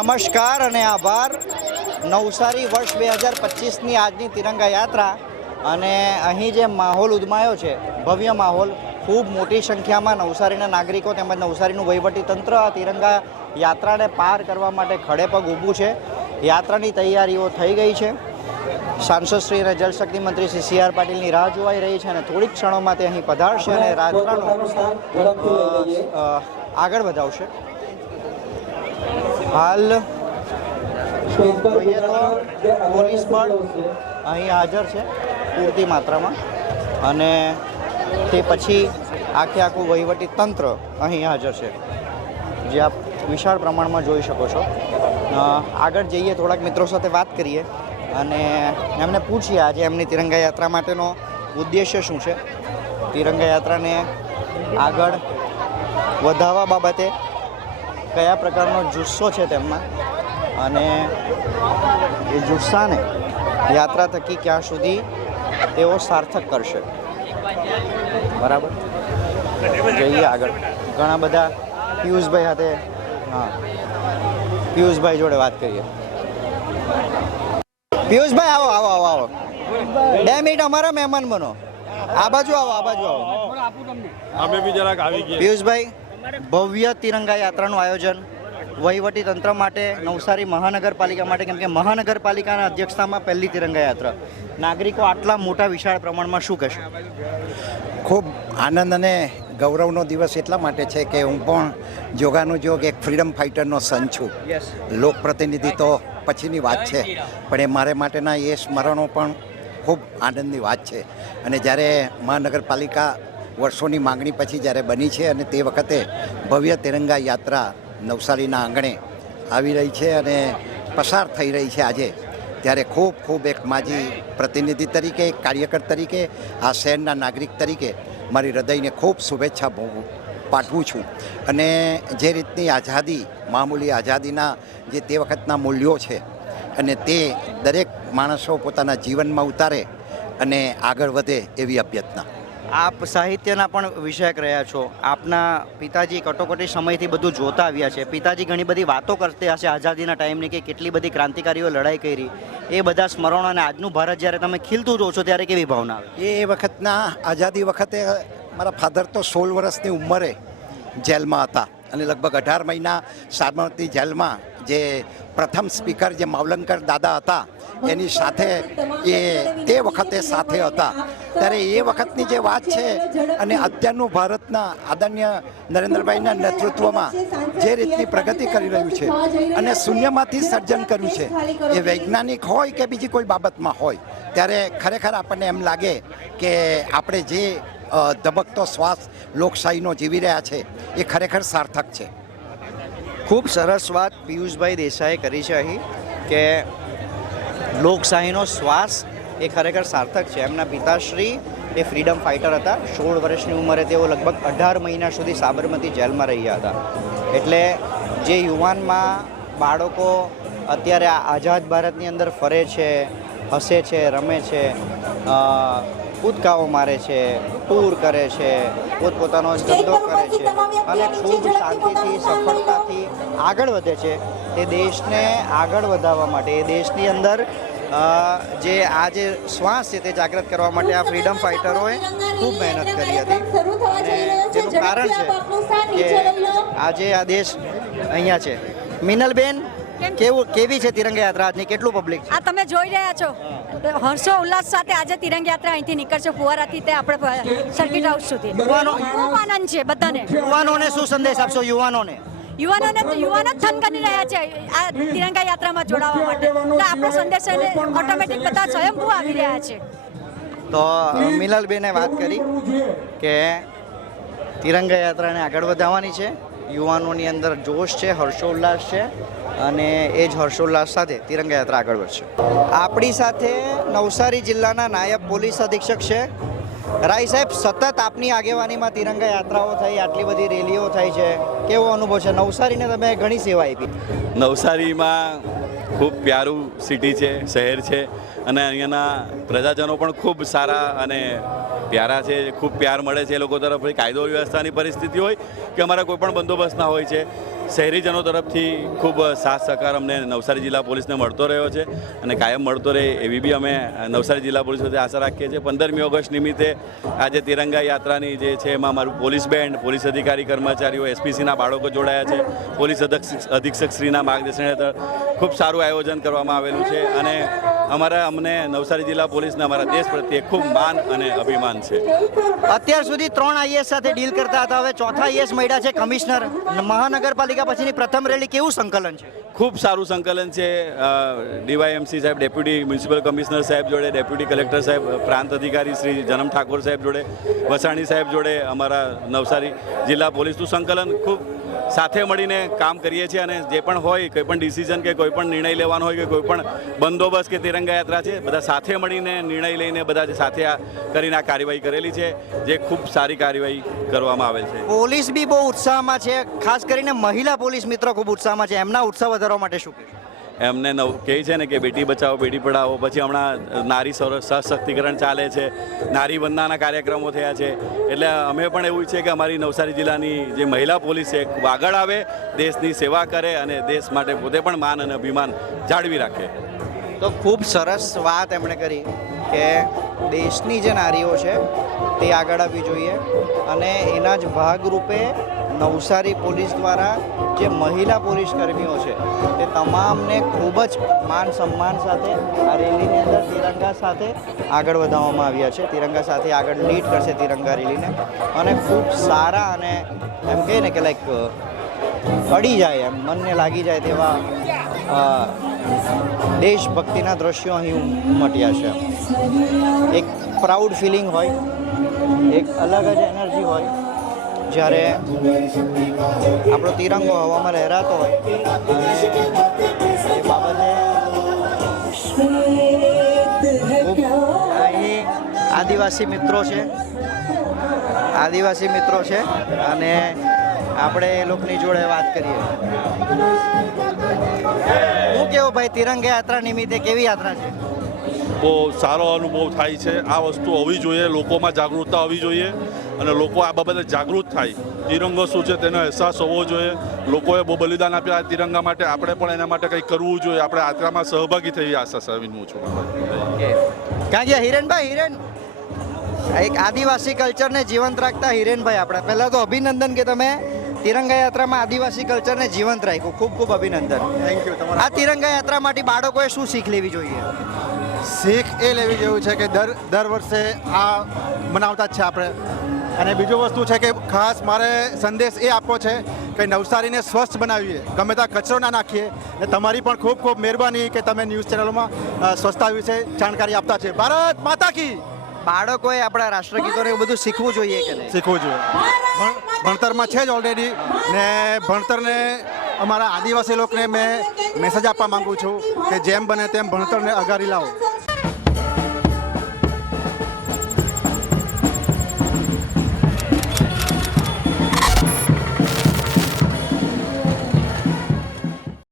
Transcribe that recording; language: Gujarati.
નમસ્કાર અને આભાર. નવસારી વર્ષ બે હજાર પચીસની આજની તિરંગા યાત્રા અને અહીં જે માહોલ ઉદમાયો છે ભવ્ય માહોલ ખૂબ મોટી સંખ્યામાં નવસારીના નાગરિકો તેમજ નવસારીનું વહીવટી તંત્ર આ તિરંગા યાત્રાને પાર કરવા માટે ખડે પગ ઊભું છે. યાત્રાની તૈયારીઓ થઈ ગઈ છે. સાંસદશ્રી અને જળશક્તિ મંત્રી શ્રી સી આર પાટીલની રાહ જોવાઈ રહી છે અને થોડીક ક્ષણોમાં તે અહીં પધારશે અને યાત્રાનો આગળ વધાવશે. હાલ જોઈએ તો પોલીસ બળ અહીં હાજર છે પૂરતી માત્રામાં. અને તે પછી આખે આખું વહીવટી તંત્ર અહીં હાજર છે. જે આપ વિશાળ પ્રમાણમાં જોઈ શકો છો. આગળ જઈએ થોડાક મિત્રો સાથે વાત કરીએ. અને એમને પૂછીએ આજે એમની તિરંગા યાત્રા માટેનો ઉદ્દેશ્ય શું છે. તિરંગા યાત્રાને આગળ વધારવા બાબતે કયા પ્રકારનો જુસ્સો છે તેમમાં? અને એ જુસ્સાને યાત્રા થકી ક્યાં સુધી તેઓ સાર્થક કરશે? બરાબર? જઈએ આગળ. ઘણા બધા પિયુષભાઈ સાથે હા. પિયુષભાઈ જોડે વાત કરીએ. પિયુષભાઈ આવો આવો આવો આવો. બે મિનિટ અમારા મહેમાન બનો. આ બાજુ આવો આ બાજુ આવો. અમે બી જરાક આવી ગયા. પિયુષભાઈ ભવ્ય તિરંગા યાત્રાનું આયોજન વહીવટી તંત્ર માટે નવસારી મહાનગરપાલિકા માટે કેમ કે મહાનગરપાલિકાના અધ્યક્ષતામાં પહેલી તિરંગા યાત્રા. નાગરિકો આટલા મોટા વિશાળ પ્રમાણમાં શું કહેશે? ખૂબ આનંદ અને ગૌરવનો દિવસ એટલા માટે છે કે હું પણ જોગાનું જોગ એક ફ્રીડમ ફાઇટરનો સન છું. લોકપ્રતિનિધિ તો પછીની વાત છે પણ એ મારે માટેના એ સ્મરણો પણ ખૂબ આનંદની વાત છે. અને જ્યારે મહાનગરપાલિકા વર્ષોની માંગણી પછી જ્યારે બની છે અને તે વખતે ભવ્ય તિરંગા યાત્રા નવસારીના આંગણે આવી રહી છે અને પસાર થઈ રહી છે આજે, ત્યારે ખૂબ ખૂબ એક માજી પ્રતિનિધિ તરીકે, કાર્યકર તરીકે, આ શહેરના નાગરિક તરીકે મારી હૃદયને ખૂબ શુભેચ્છા પાઠવું છું. અને જે રીતની આઝાદી, મામૂલી આઝાદીના જે તે વખતના મૂલ્યો છે અને તે દરેક માણસો પોતાના જીવનમાં ઉતારે અને આગળ વધે એવી અભ્યર્થના. આપ સાહિત્યના પણ વિષયક રહ્યા છો. આપના પિતાજી કટોકટી સમયથી બધું જોતા આવ્યા છે. પિતાજી ઘણી બધી વાતો કરતી હશે આઝાદીના ટાઈમની કે કેટલી બધી ક્રાંતિકારીઓ લડાઈ કરી. એ બધા સ્મરણો અને આજનું ભારત જ્યારે તમે ખીલતું જો છો ત્યારે કેવી ભાવના આવે? એ વખતના આઝાદી વખતે મારા ફાધર તો સોળ વર્ષની ઉંમરે જેલમાં હતા. અને લગભગ અઢાર મહિના સાબરમતી જેલમાં જે પ્રથમ સ્પીકર જે માવલંકર દાદા હતા, એની સાથે એ તે વખતે સાથે હતા. ત્યારે એ વખતની જે વાત છે અને અત્યારનું ભારતના આદરણીય નરેન્દ્રભાઈના નેતૃત્વમાં જે રીતની પ્રગતિ કરી રહ્યું છે અને શૂન્યમાંથી સર્જન કર્યું છે, એ વૈજ્ઞાનિક હોય કે બીજી કોઈ બાબતમાં હોય, ત્યારે ખરેખર આપણને એમ લાગે કે આપણે જે ધબકતો શ્વાસ લોકશાહીનો જીવી રહ્યા છે. એ ખરેખર સાર્થક છે. ખૂબ સરસ વાત પિયુષભાઈ દેસાઈએ કરી છે અહીં કે લોકશાહીનો શ્વાસ એ ખરેખર સાર્થક છે. એમના પિતાશ્રી એ ફ્રીડમ ફાઇટર હતા. સોળ વર્ષની ઉંમરે તેઓ લગભગ અઢાર મહિના સુધી સાબરમતી જેલમાં રહ્યા હતા. એટલે જે યુવાનમાં બાળકો અત્યારે આઝાદ ભારતની અંદર ફરે છે, હસે છે, રમે છે કૂદકાઓ મારે છે ટૂર કરે છે પોતપોતાનો ધંધો કરે છે. અને ખૂબ શાંતિથી સફળતાથી આગળ વધે છે. તે દેશને આગળ વધારવા માટે એ દેશની અંદર જે આ જે શ્વાસ છે તે જાગૃત કરવા માટે આ ફ્રીડમ ફાઇટરોએ ખૂબ મહેનત કરી હતી. અને જેનું કારણ છે કે આજે આ દેશ અહીંયા છે. મિનલબેન કેવું કેવી છે તિરંગા યાત્રા આજની? કેટલું પબ્લિક આ તમે જોઈ રહ્યા છો. હર્ષો ઉલ્લાસ સાથે આજે તિરંગ યાત્રા અહીંથી નીકળશે ફુવારાથી તે આપણે સર્કિટ હાઉસ સુધી. યુવાનો- ખૂબ આનંદ છે બધાને. યુવાનોને શું સંદેશ આપશો યુવાનોને? યુવાનોને તો યુવાનો થન કરી રહ્યા છે આ તિરંગા યાત્રામાં જોડાવા માટે. તો આપણો સંદેશ ઓટોમેટિક બધા સ્વયંભૂ આવી રહ્યા છે. તો મિનલબેને વાત કરી કે તિરંગા યાત્રાને આગળ વધારવાની છે. યુવાનોની અંદર જોશ છે, હર્ષોલ્લાસ છે અને એ જ હર્ષોલ્લાસ સાથે તિરંગા યાત્રા આગળ વધશે. આપણી સાથે નવસારી જિલ્લાના નાયબ પોલીસ અધિક્ષક છે. રાય સાહેબ, સતત આપની આગેવાનીમાં તિરંગા યાત્રાઓ થઈ, આટલી બધી રેલીઓ થઈ છે. કેવો અનુભવ છે? નવસારીને તમે ઘણી સેવા આપી. નવસારીમાં ખૂબ પ્યારું સિટી છે, શહેર છે અને અહીંયાના પ્રજાજનો પણ ખૂબ સારા અને પ્યારા છે, ખૂબ પ્યાર મળે છે એ લોકો તરફથી કાયદો વ્યવસ્થાની પરિસ્થિતિ હોય કે અમારા કોઈપણ બંદોબસ્તના હોય છે. શહેરીજનો તરફથી ખૂબ સાથ સહકાર અમને નવસારી જિલ્લા પોલીસને મળતો રહ્યો છે અને કાયમ મળતો રહે એવી બી અમે નવસારી જિલ્લા પોલીસ વચ્ચે આશા રાખીએ છીએ. પંદરમી ઓગસ્ટ નિમિત્તે આજે તિરંગા યાત્રાની જે છે એમાં મારું પોલીસ બેન્ડ, પોલીસ અધિકારી, કર્મચારીઓ, એસપીસીના બાળકો જોડાયા છે. પોલીસ અધિક્ષક શ્રીના માર્ગદર્શન હેઠળ ખૂબ સારું આયોજન કરવામાં આવેલું છે અને અમારા અમને નવસારી જિલ્લા પોલીસને અમારા દેશ પ્રત્યે ખૂબ માન અને અભિમાન છે. અત્યાર સુધી ત્રણ આઈએસ સાથે ડીલ કરતા હતા. હવે ચોથા આઈએસ મળ્યા છે કમિશનર. મહાનગરપાલિકા પછીની પ્રથમ રેલી કેવું સંકલન છે? ખૂબ સારું સંકલન છે. ડીવાયએમસી સાહેબ ડેપ્યુટી મ્યુનિસિપલ કમિશનર સાહેબ જોડે ડેપ્યુટી કલેક્ટર સાહેબ પ્રાંત અધિકારી શ્રી જનમ ઠાકોર સાહેબ જોડે વસાણી સાહેબ જોડે અમારા નવસારી જિલ્લા પોલીસનું સંકલન ખૂબ સાથે મળીને કામ કરીએ છીએ અને જે પણ હોય, કોઈ પણ ડિસિઝન કે કોઈ પણ નિર્ણય લેવાનો હોય કે કોઈ પણ બંદોબસ્ત કે તિરંગા યાત્રા છે, બધા સાથે મળીને નિર્ણય લઈને બધા સાથે આ કરીને આ કાર્યવાહી કરેલી છે, જે ખૂબ સારી કાર્યવાહી કરવામાં આવેલ છે. પોલીસ બી બહુ ઉત્સાહમાં છે, ખાસ કરીને મહિલા પોલીસ મિત્રો ખૂબ ઉત્સાહમાં છે. એમના ઉત્સાહ વધારવા માટે શું કહેશો? એમને નવ કહે છે ને કે બેટી બચાવો, બેટી પઢાવો, પછી હમણાં નારી સશક્તિકરણ ચાલે છે, નારી વંદનાના કાર્યક્રમો થયા છે. એટલે અમે પણ એવું છે કે અમારી નવસારી જિલ્લાની જે મહિલા પોલીસ છે આગળ આવે, દેશની સેવા કરે અને દેશ માટે પોતે પણ માન અને અભિમાન જાળવી રાખે. તો ખૂબ સરસ વાત એમણે કરી કે દેશની જે નારીઓ છે, તે આગળ આવવી જોઈએ અને એના જ ભાગરૂપે નવસારી પોલીસ દ્વારા જે મહિલા પોલીસ કર્મીઓ છે, તે તમામને ખૂબ જ માન સન્માન સાથે આ રેલીની અંદર તિરંગા સાથે આગળ વધારવામાં આવ્યા છે. તિરંગા સાથે આગળ લીડ કરશે તિરંગા રેલીને અને ખૂબ સારા અને એમ કહીએ ને કે લાઈક, અડી જાય એમ, મનને લાગી જાય તેવા દેશભક્તિના દ્રશ્યો અહીં ઉમટ્યા છે. એક પ્રાઉડ ફિલિંગ હોય, એક અલગ જ એનર્જી હોય. જ્યારે આપણો તિરંગો હવામાં લહેરાતો હોય અહીં આદિવાસી મિત્રો છે. આદિવાસી મિત્રો છે, અને આપણે એ લોકોની જોડે વાત કરીએ. હું કેવું ભાઈ તિરંગા યાત્રા નિમિત્તે કેવી યાત્રા છે? બહુ સારો અનુભવ થાય છે. આ વસ્તુ હોવી જોઈએ, લોકોમાં જાગૃતતા હોવી જોઈએ. અને લોકો આ બાબતે જાગૃત થાય. તિરંગો શું છે તેનો અહેસાસ હોવો જોઈએ. લોકોએ બહુ બલિદાન આપ્યા આ તિરંગા માટે. આપણે પણ એના માટે કંઈક કરવું જોઈએ. આપણે યાત્રામાં સહભાગી થઈ આશા સવિનવું છું. કારણ કે હિરેનભાઈ હિરેન? એક આદિવાસી કલ્ચરને જીવંત રાખતા હિરેનભાઈ આપણા. પહેલાં તો અભિનંદન કે તમે તિરંગા યાત્રામાં આદિવાસી કલ્ચરને જીવંત રાખ્યું. ખૂબ ખૂબ અભિનંદન. થેન્ક યુ આ તિરંગા યાત્રા માટે બાળકોએ શું શીખ લેવી જોઈએ? શીખ એ લેવી જેવું છે કે દર દર વર્ષે આ મનાવતા જ છે આપણે. અને બીજું વસ્તુ છે કે ખાસ મારે સંદેશ એ આપવો છે કે નવસારીને સ્વચ્છ બનાવીએ. ગમે ત્યાં કચરો ના નાખીએ. ને તમારી પણ ખૂબ ખૂબ મહેરબાની કે તમે ન્યૂઝ ચેનલોમાં સ્વચ્છતા વિશે જાણકારી આપતા છે. ભારત માતા કી! બાળકોએ આપણા રાષ્ટ્રગીતોને એવું બધું શીખવું જોઈએ કે શીખવું જોઈએ. ભણતરમાં છે જ ઓલરેડી ને ભણતરને અમારા આદિવાસી લોકોને મેં મેસેજ આપવા માંગુ છું કે જેમ બને તેમ ભણતરને અગારી લાવો.